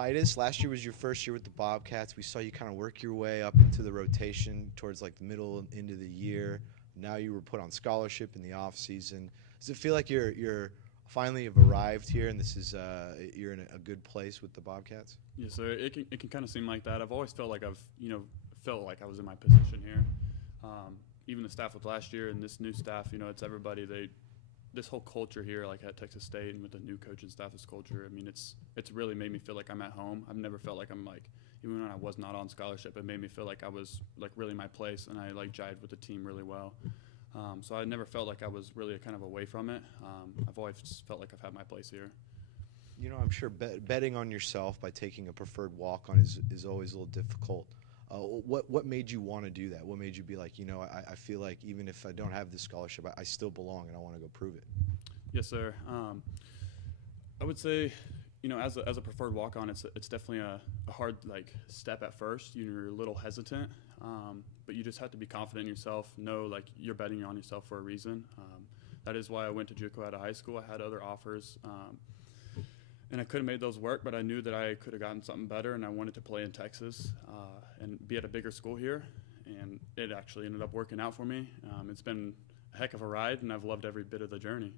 Titus, last year was your first year with the Bobcats. We saw you kind of work your way up into the rotation towards like the middle and end of the year. Now you were put on scholarship in the off season. Does it feel like you're finally have arrived here and this is you're in a good place with the Bobcats? Yeah, so it can kind of seem like that. I've always felt like felt like I was in my position here. Even the staff with last year and this new staff, it's everybody. This whole culture here, like at Texas State and with the new coaching staff, this culture, I mean, it's really made me feel like I'm at home. I've never felt like I'm like, even when I was not on scholarship, it made me feel like I was like really my place and I like jived with the team really well. So I never felt like I was really kind of away from it. I've always felt like I've had my place here. I'm sure betting on yourself by taking a preferred walk-on is always a little difficult. What made you want to do that? What made you be like, I feel like even if I don't have this scholarship, I still belong and I want to go prove it? Yes, sir. I would say, as a preferred walk-on, it's definitely a hard step at first. You're a little hesitant, but you just have to be confident in yourself. Know like you're betting on yourself for a reason. That is why I went to JUCO out of high school. I had other offers. And I could have made those work, but I knew that I could have gotten something better, and I wanted to play in Texas and be at a bigger school here. And it actually ended up working out for me. It's been a heck of a ride, and I've loved every bit of the journey.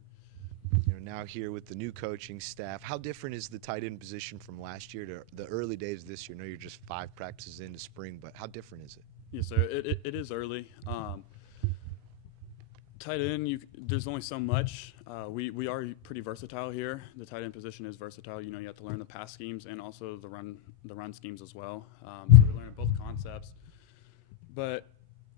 Now here with the new coaching staff, how different is the tight end position from last year to the early days of this year? I know you're just 5 practices into spring, but how different is it? Yes, sir. It is early. Tight end, there's only so much. We are pretty versatile here. The tight end position is versatile. You have to learn the pass schemes and also the run schemes as well. So we're learning both concepts. But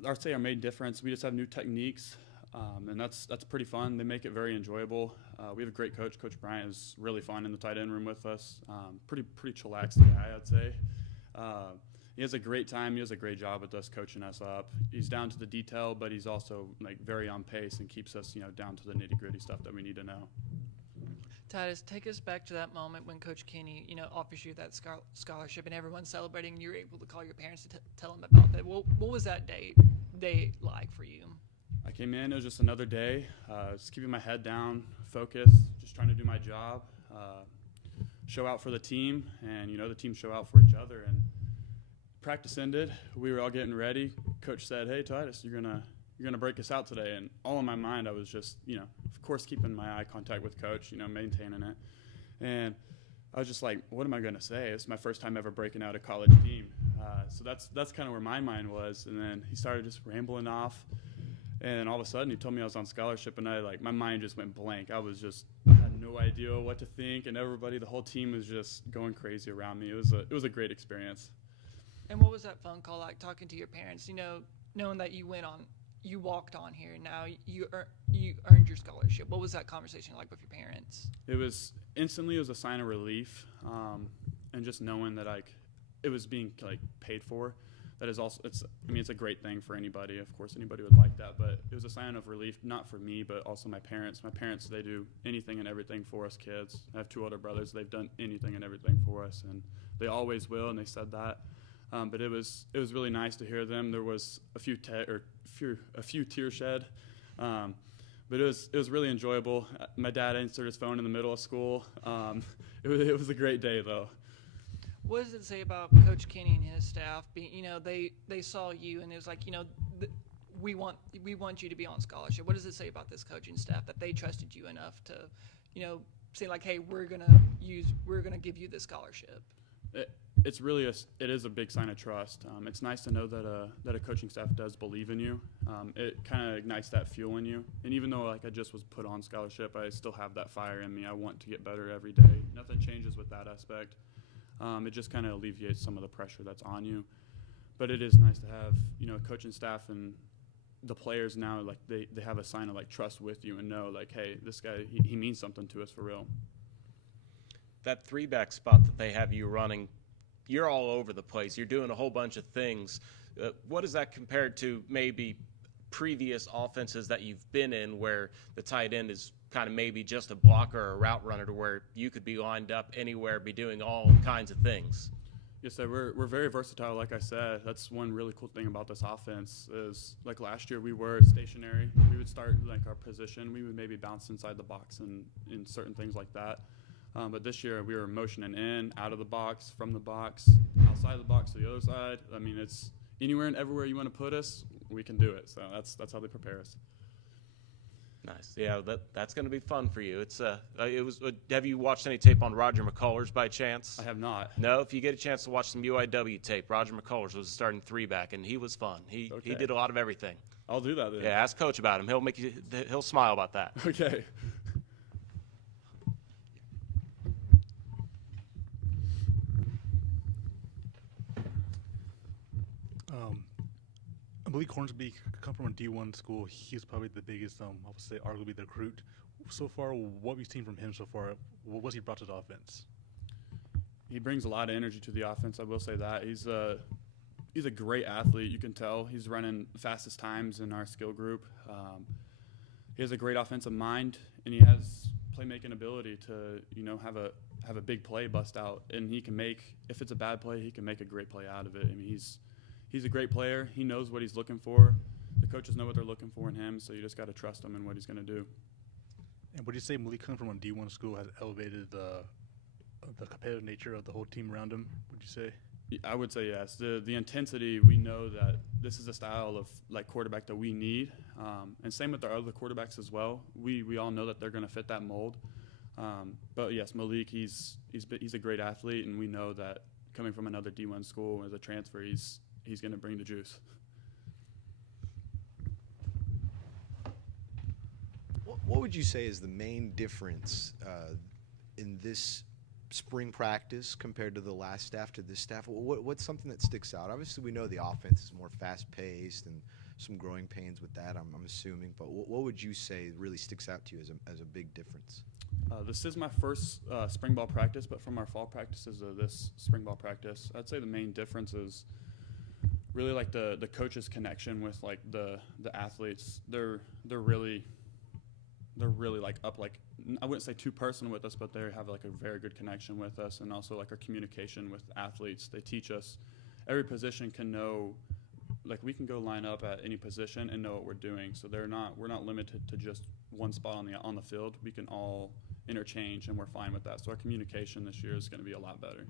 I'd say our main difference, we just have new techniques, and that's pretty fun. They make it very enjoyable. We have a great coach. Coach Bryant is really fun in the tight end room with us. Pretty chillaxed guy, I'd say. He has a great time. He does a great job with us coaching us up. He's down to the detail, but he's also very on pace and keeps us down to the nitty-gritty stuff that we need to know. Titus, take us back to that moment when Coach Kenny, offers you that scholarship and everyone's celebrating. And you're able to call your parents to tell them about that. What was that day like for you? I came in. It was just another day. Just keeping my head down, focused, just trying to do my job, show out for the team, and the team show out for each other. And practice ended. We were all getting ready. Coach said, "Hey, Titus, you're gonna break us out today." And all in my mind, I was just, of course, keeping my eye contact with Coach, maintaining it. And I was just like, "What am I gonna say?" It's my first time ever breaking out a college team. So that's kind of where my mind was. And then he started just rambling off. And all of a sudden, he told me I was on scholarship, and my mind just went blank. I had no idea what to think, and the whole team was just going crazy around me. It was a great experience. And what was that phone call like, talking to your parents, knowing that you walked on here, and now you earned your scholarship? What was that conversation like with your parents? It was a sign of relief, and just knowing that it was being paid for. That is also, it's a great thing for anybody. Of course, anybody would like that, but it was a sign of relief, not for me, but also my parents. My parents, they do anything and everything for us kids. I have 2 older brothers. They've done anything and everything for us, and they always will, and they said that. But it was really nice to hear them. There was a few tears shed, but it was really enjoyable. My dad answered his phone in the middle of school. It was a great day though. What does it say about Coach Kenny and his staff? They saw you and it was like, we want you to be on scholarship. What does it say about this coaching staff that they trusted you enough to, say like, hey, we're gonna give you this scholarship? It is a big sign of trust. It's nice to know that a coaching staff does believe in you. It kind of ignites that fuel in you. And even though I just was put on scholarship, I still have that fire in me. I want to get better every day. Nothing changes with that aspect. It just kind of alleviates some of the pressure that's on you. But it is nice to have a coaching staff and the players now they have a sign of trust with you and know hey, this guy he means something to us for real. That 3-back spot that they have you running, you're all over the place. You're doing a whole bunch of things. What is that compared to maybe previous offenses that you've been in where the tight end is kind of maybe just a blocker or a route runner to where you could be lined up anywhere, be doing all kinds of things? Yes, sir. We're very versatile, like I said. That's one really cool thing about this offense is last year we were stationary. We would start our position. We would maybe bounce inside the box and in certain things like that. But this year we were motioning in, out of the box, from the box, outside the box to the other side. I mean, it's anywhere and everywhere you want to put us, we can do it. So that's how they prepare us. Nice. Yeah, that's going to be fun for you. Have you watched any tape on Roger McCullers by chance? I have not. No, if you get a chance to watch some UIW tape, Roger McCullers was a starting 3-back, and he was fun. He did a lot of everything. I'll do that then. Yeah, ask Coach about him. He'll smile about that. Okay. I believe Hornsby come from a D1 school. He's probably the biggest, I would say, arguably the recruit. So far, what we've seen from him so far, what's he brought to the offense? He brings a lot of energy to the offense. I will say that he's a great athlete. You can tell he's running the fastest times in our skill group. He has a great offensive mind, and he has playmaking ability to have a big play bust out. And he can make, if it's a bad play, he can make a great play out of it. I mean, he's a great player. He knows what he's looking for. The coaches know what they're looking for in him, so you just got to trust him in what he's going to do. And would you say Malik coming from a D1 school has elevated the competitive nature of the whole team around him, would you say? I would say yes. The intensity, we know that this is a style of quarterback that we need, and same with our other quarterbacks as well. We all know that they're going to fit that mold. But yes, Malik, he's a great athlete, and we know that coming from another D1 school as a transfer, he's going to bring the juice. What would you say is the main difference in this spring practice compared to the last staff to this staff? What's something that sticks out? Obviously, we know the offense is more fast-paced and some growing pains with that, I'm assuming. But what would you say really sticks out to you as a big difference? This is my first spring ball practice, but from our fall practices of this spring ball practice, I'd say the main difference is really the coaches' connection with the athletes. They're really up, I wouldn't say too personal with us, but they have a very good connection with us, and also our communication with athletes. They teach us every position can know, we can go line up at any position and know what we're doing. So we're not limited to just one spot on the field. We can all interchange, and we're fine with that. So our communication this year is going to be a lot better.